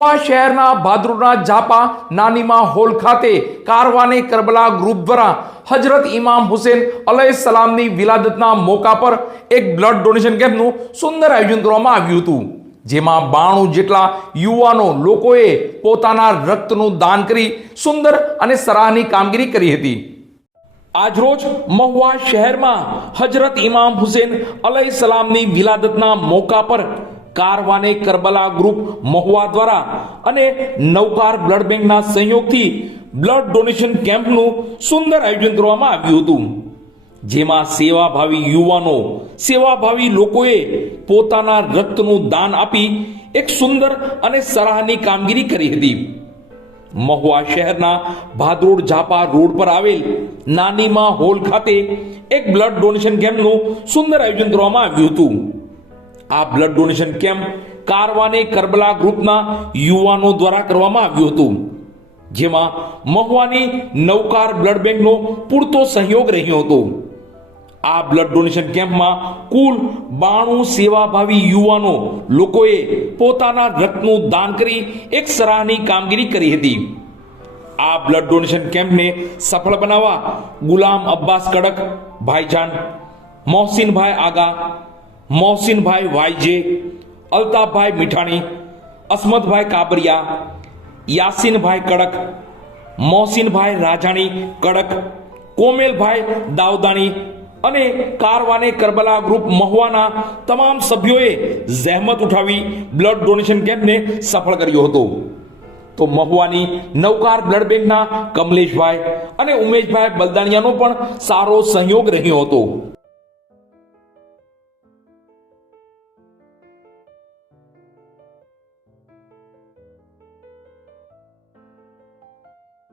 શહેરના ભાદરુના ઝાપા નાનીમા હોલ ખાતે કારવાને કરબલા ગ્રુપ દ્વારા હજરત ઇમામ હુસેન અલૈહિસ્સલામની વિલાદતના મોકા પર એક બ્લડ ડોનેશન કેમ્પનું સુંદર આયોજન કરવામાં આવ્યું હતું, જેમાં 92 જેટલા યુવાનો લોકોએ પોતાના રક્તનું દાન કરી સુંદર અને સરાહનીય કામગીરી કરી હતી। આજરોજ મહુવા શહેરમાં હજરત ઇમામ હુસેન અલૈહિસ્સલામની વિલાદતના મોકા પર કારવાને કરબલા ગ્રુપ મહુવા દ્વારા અને નવકાર બ્લડ બેંકના સહયોગથી બ્લડ ડોનેશન કેમ્પનું સુંદર આયોજન કરવામાં આવ્યું હતું, જેમાં સેવાભાવી યુવાનો સેવાભાવી લોકોએ પોતાના રક્તનું દાન આપી એક સુંદર અને સરાહનીય કામગીરી કરી હતી। મહુવા શહેરના ભાદરોડ ઝાપા રોડ પર આવેલ નાનીમા હોલ ખાતે એક બ્લડ ડોનેશન કેમ્પનું સુંદર આયોજન કરવામાં આવ્યું હતું। આ બ્લડ ડોનેશન કેમ્પ કારવાને કરબલા ગ્રુપના યુવાનો દ્વારા કરવામાં આવ્યું હતું, જેમાં મહુવાની નવકાર બ્લડ બેંકનો પૂરતો સહયોગ રહ્યો હતો। આ બ્લડ ડોનેશન કેમ્પમાં કુલ 92 સેવાભાવી યુવાનો લોકોએ પોતાના રક્તનું દાન કરી એક સરાહનીય કામગીરી કરી હતી। આ બ્લડ ડોનેશન કેમ્પને સફળ બનાવવા ગુલામ અબ્બાસ કડક ભાઈજાન, મોહસિનભાઈ આગા, મોહસિનભાઈ વાયજે, અલ્તાફભાઈ મીઠાણી, અસમતભાઈ કાબરિયા, યાસીનભાઈ કડક, મોહસિનભાઈ રાજાણી કડક, કોમેલભાઈ દાઉદાણી અને કારવાને કરબલા ગ્રુપ મહુવાના તમામ સભ્યોએ જહેમત ઉઠાવી બ્લડ ડોનેશન કેમ્પને સફળ કર્યો હતો। તો મહુવાની નવકાર બ્લડ બેંકના કમલેશભાઈ અને ઉમેશભાઈ બલદાણિયાનો પણ સારો સહયોગ રહ્યો હતો।